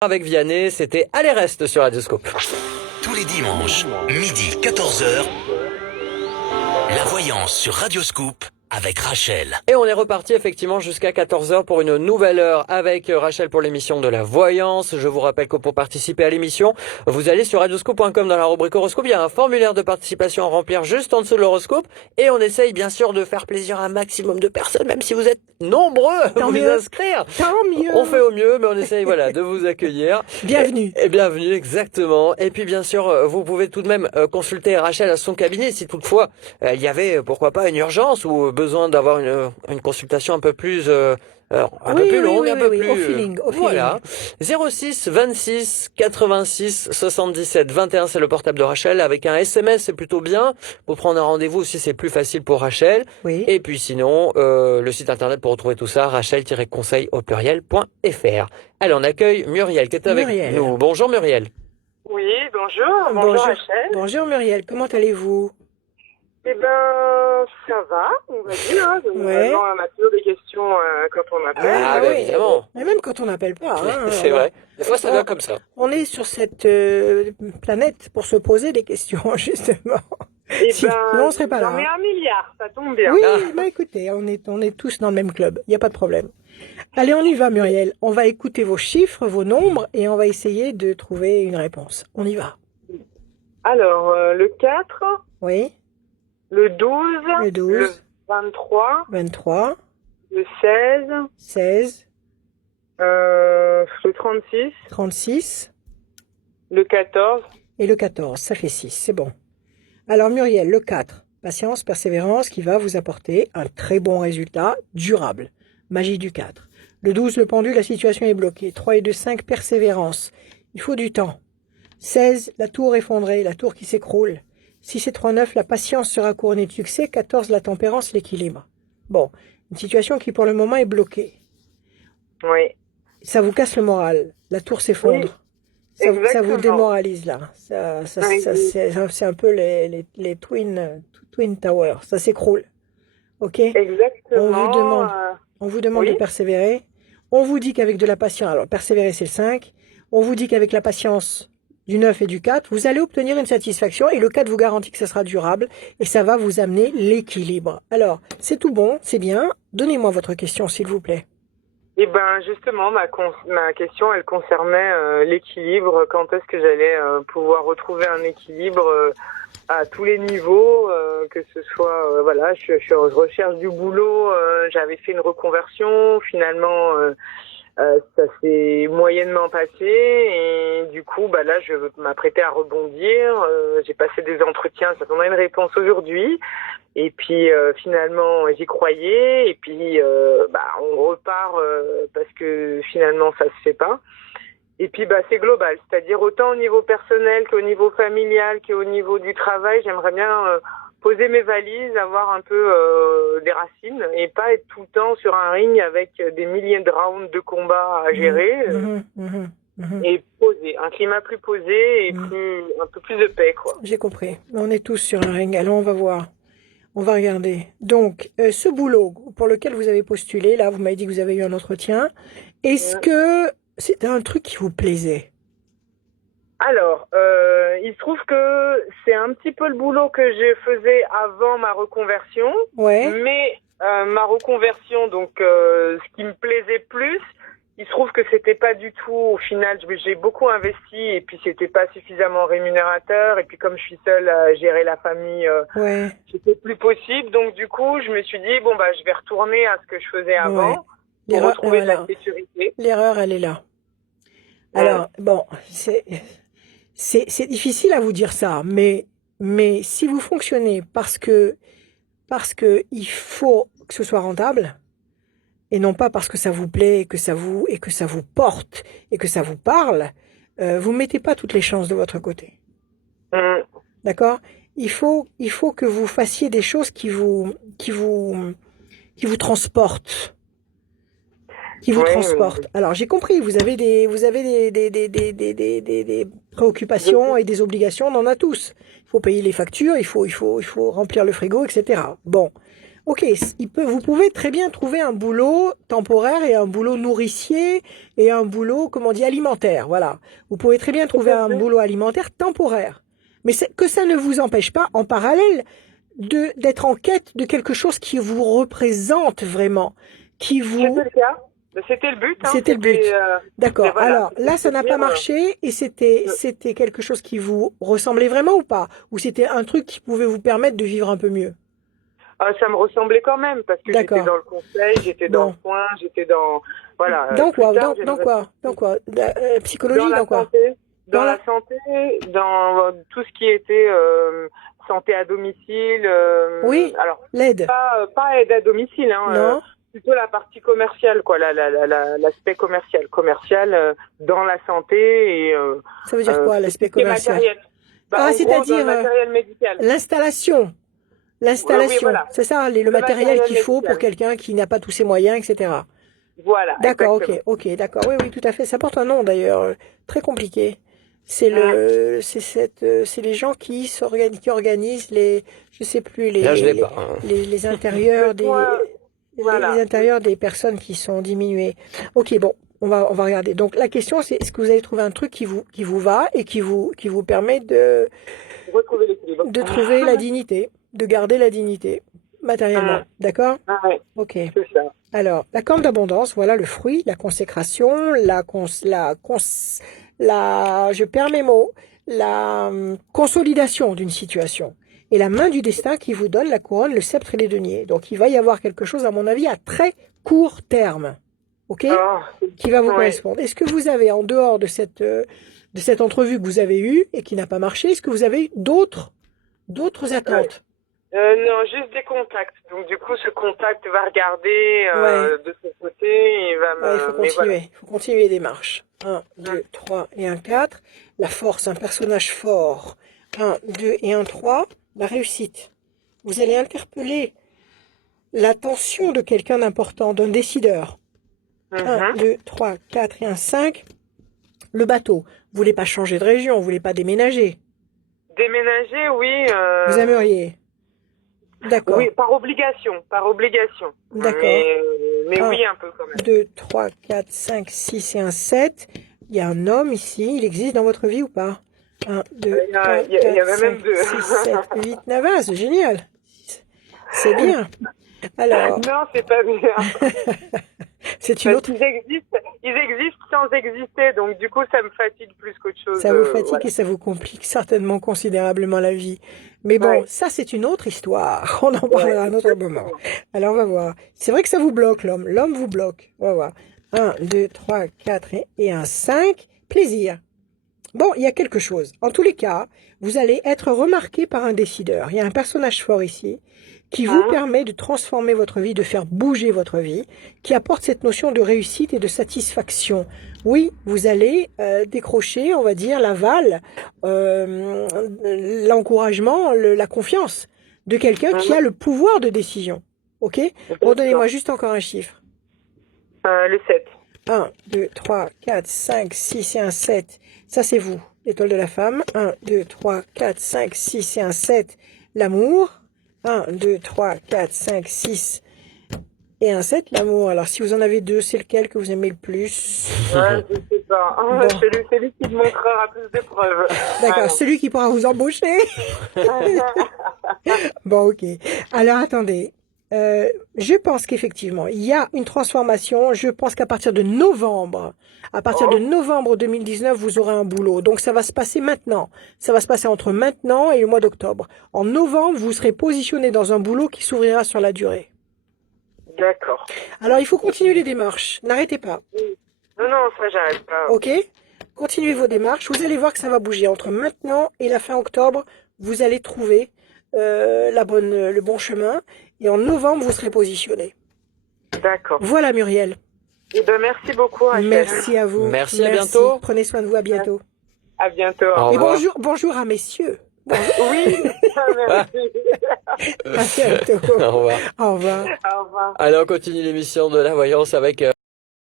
Avec Vianney, c'était Allez Reste sur Radioscope. Tous les dimanches, midi 14h, la voyance sur Radioscope avec Rachel. Et on est reparti effectivement jusqu'à 14h pour une nouvelle heure avec Rachel pour l'émission de la voyance. Je vous rappelle que pour participer à l'émission, vous allez sur radioscope.com dans la rubrique horoscope. Il y a un formulaire de participation à remplir juste en dessous de l'horoscope. Et on essaye bien sûr de faire plaisir à un maximum de personnes, même si vous êtes nombreux à vous inscrire. Tant mieux. On fait au mieux, mais on essaye de vous accueillir. Bienvenue. Et bienvenue, exactement. Et puis bien sûr, vous pouvez tout de même consulter Rachel à son cabinet si toutefois il y avait, pourquoi pas, une urgence ou besoin d'avoir une consultation un peu plus plus longue, un peu plus au feeling. Voilà. 06 26 86 77 21, c'est le portable de Rachel. Avec un SMS, c'est plutôt bien. Pour prendre un rendez-vous aussi, c'est plus facile pour Rachel. Oui. Et puis sinon, le site internet pour retrouver tout ça, rachel-conseil au pluriel.fr. Allez, on accueille Muriel qui est avec nous. Bonjour Muriel. Oui, bonjour. Bonjour Rachel. Bonjour Muriel, comment allez-vous? Eh ben, ça va, on va dire. Normalement, on a toujours des questions quand on appelle. Ah, oui, évidemment. Mais même quand on n'appelle pas. C'est vrai. Des fois, ça vient comme ça. On est sur cette planète pour se poser des questions, justement. Eh Sinon, on serait pas là. J'en ai 1 milliard, ça tombe bien. Oui, écoutez, on est tous dans le même club. Il n'y a pas de problème. Allez, on y va, Muriel. On va écouter vos chiffres, vos nombres, et on va essayer de trouver une réponse. On y va. Alors, le 4. Oui. Le 12. Le 12. Le 23. 23. Le 16. 16. Le 36. 36. Le 14. Et le 14. Ça fait 6. C'est bon. Alors, Muriel, le 4. Patience, persévérance qui va vous apporter un très bon résultat durable. Magie du 4. Le 12, le pendule, la situation est bloquée. 3 et 2, 5, persévérance. Il faut du temps. 16, la tour effondrée, la tour qui s'écroule. 6 et 3, 9, la patience sera couronnée de succès. 14, la tempérance, l'équilibre. Bon, une situation qui pour le moment est bloquée. Oui. Ça vous casse le moral. La tour s'effondre. Oui, ça vous démoralise là. C'est un peu les Twin Towers. Ça s'écroule. Ok. Exactement. On vous demande de persévérer. On vous dit qu'avec de la patience, alors persévérer c'est le 5. On vous dit qu'avec la patience du 9 et du 4, vous allez obtenir une satisfaction et le 4 vous garantit que ça sera durable et ça va vous amener l'équilibre. Alors, c'est tout bon, c'est bien. Donnez-moi votre question s'il vous plaît. Eh ben justement, ma question, elle concernait l'équilibre. Quand est-ce que j'allais pouvoir retrouver un équilibre à tous les niveaux, que ce soit, je suis en recherche du boulot. J'avais fait une reconversion, finalement, ça s'est moyennement passé et du coup, là, je m'apprêtais à rebondir. J'ai passé des entretiens, j'attendais une réponse aujourd'hui. Et puis finalement j'y croyais et puis on repart parce que finalement ça se fait pas. Et puis c'est global, c'est-à-dire autant au niveau personnel qu'au niveau familial qu'au niveau du travail, j'aimerais bien poser mes valises, avoir un peu des racines et pas être tout le temps sur un ring avec des milliers de rounds de combat à gérer. Et poser, un climat plus posé et un peu plus de paix, quoi. J'ai compris. On est tous sur un ring. Alors on va voir. On va regarder. Donc, ce boulot pour lequel vous avez postulé, là, vous m'avez dit que vous avez eu un entretien. Est-ce que c'était un truc qui vous plaisait? Alors, il se trouve que c'est un petit peu le boulot que je faisais avant ma reconversion. Ouais. Mais ma reconversion, donc, ce qui me plaisait plus, il se trouve que c'était pas du tout, au final, j'ai beaucoup investi et puis c'était pas suffisamment rémunérateur. Et puis comme je suis seule à gérer la famille, c'était plus possible. Donc du coup, je me suis dit, je vais retourner à ce que je faisais avant pour retrouver de la sécurité. L'erreur, elle est là. Alors, c'est difficile à vous dire ça, mais si vous fonctionnez parce que il faut que ce soit rentable, et non pas parce que ça vous plaît, que ça vous porte et que ça vous parle, vous mettez pas toutes les chances de votre côté. D'accord? Il faut que vous fassiez des choses qui vous transportent. Alors, j'ai compris, vous avez des préoccupations et des obligations, on en a tous. Il faut payer les factures, il faut remplir le frigo, etc. Bon. ok, vous pouvez très bien trouver un boulot temporaire et un boulot nourricier et un boulot, comment on dit, alimentaire. Voilà. Vous pouvez très bien trouver un boulot alimentaire temporaire. Mais que ça ne vous empêche pas, en parallèle, d'être en quête de quelque chose qui vous représente vraiment, qui vous... C'était le cas. C'était le but. Hein. C'était le but. D'accord. Voilà, alors là, ça n'a pas marché et c'était quelque chose qui vous ressemblait vraiment ou pas? Ou c'était un truc qui pouvait vous permettre de vivre un peu mieux? Ça me ressemblait quand même parce que j'étais dans le conseil, j'étais dans le soin, j'étais dans voilà. Dans quoi? Dans quoi? Psychologie, dans quoi? Santé, dans la santé, dans tout ce qui était santé à domicile. Oui. Alors l'aide. Pas aide à domicile, hein. Non. Plutôt la partie commerciale, quoi, l'aspect commercial dans la santé et. Ça veut dire quoi, l'aspect commercial? Matériel. C'est-à-dire matériel médical. L'installation. L'installation, oui, voilà. C'est ça, le matériel qu'il faut pour quelqu'un qui n'a pas tous ses moyens, etc. Voilà. D'accord, ok, d'accord. Oui, tout à fait. Ça porte un nom d'ailleurs, très compliqué. C'est c'est les gens qui organisent je sais plus, les intérieurs les intérieurs des personnes qui sont diminuées. Ok, bon, on va regarder. Donc la question c'est, est-ce que vous avez trouvé un truc qui vous va et qui vous permet de retrouver l'équilibre, de trouver la dignité, de garder la dignité matériellement, d'accord? Ouais. Ok. C'est ça. Alors, la corne d'abondance, voilà le fruit, la consécration, je perds mes mots, la consolidation d'une situation. Et la main du destin qui vous donne la couronne, le sceptre et les deniers. Donc, il va y avoir quelque chose, à mon avis, à très court terme. Ok? Qui va vous correspondre. Est-ce que vous avez, en dehors de cette entrevue que vous avez eue et qui n'a pas marché, est-ce que vous avez eu d'autres attentes? Non, juste des contacts. Donc du coup, ce contact va regarder de son côté et va me... il faut continuer. Il faut continuer les démarches. 1, 2, 3 et 1, 4. La force, un personnage fort. 1, 2 et 1, 3. La réussite. Vous allez interpeller l'attention de quelqu'un d'important, d'un décideur. 1, 2, 3, 4 et 1, 5. Le bateau. Vous voulez pas changer de région, vous voulez pas déménager. Déménager, oui. Vous aimeriez. D'accord. Oui, par obligation. D'accord. Mais oui, un peu quand même. 2, 3, 4, 5, 6 et un 7. Il y a un homme ici, il existe dans votre vie ou pas? 1, 2, 3, 4, 5, 6, 7, 8, 9, 20, c'est génial. C'est bien. Alors. Non, c'est pas bien. C'est une autre. Ils existent sans exister, donc du coup ça me fatigue plus qu'autre chose. Ça vous fatigue et ça vous complique certainement considérablement la vie. Mais bon, ça c'est une autre histoire. On en parlera à un autre moment. Alors on va voir. C'est vrai que ça vous bloque l'homme. L'homme vous bloque. On va voir. 1, 2, 3, 4 et un 5. Plaisir. Bon, il y a quelque chose. En tous les cas, vous allez être remarqué par un décideur. Il y a un personnage fort ici qui vous permet de transformer votre vie, de faire bouger votre vie, qui apporte cette notion de réussite et de satisfaction. Oui, vous allez décrocher, on va dire, l'aval, l'encouragement, la confiance de quelqu'un qui a le pouvoir de décision. Ok? Redonnez-moi juste encore un chiffre. Le 7. 1, 2, 3, 4, 5, 6 et un 7. Ça, c'est vous, l'étoile de la femme. 1, 2, 3, 4, 5, 6 et un 7. L'amour. 1, 2, 3, 4, 5, 6 et un 7, l'amour. Alors, si vous en avez deux, c'est lequel que vous aimez le plus? Ouais, je sais pas. Bon. Celui qui montrera plus de preuves. D'accord, celui qui pourra vous embaucher. Bon, ok. Alors, attendez. Je pense qu'effectivement, il y a une transformation. Je pense qu'à partir de novembre 2019, vous aurez un boulot. Donc, ça va se passer maintenant. Ça va se passer entre maintenant et le mois d'octobre. En novembre, vous serez positionné dans un boulot qui s'ouvrira sur la durée. D'accord. Alors, il faut continuer les démarches. N'arrêtez pas. Non, ça, j'arrête pas. Ok? Continuez vos démarches. Vous allez voir que ça va bouger. Entre maintenant et la fin octobre, vous allez trouver le bon chemin. Et en novembre, vous serez positionné. D'accord. Voilà, Muriel. Eh ben, merci beaucoup, Rachel. Merci à vous. Merci, à bientôt. Prenez soin de vous, à bientôt. À bientôt. Au Et revoir. bonjour à messieurs. Oui, merci. À bientôt. Au revoir. Au revoir. Au revoir. Allez, on continue l'émission de la voyance avec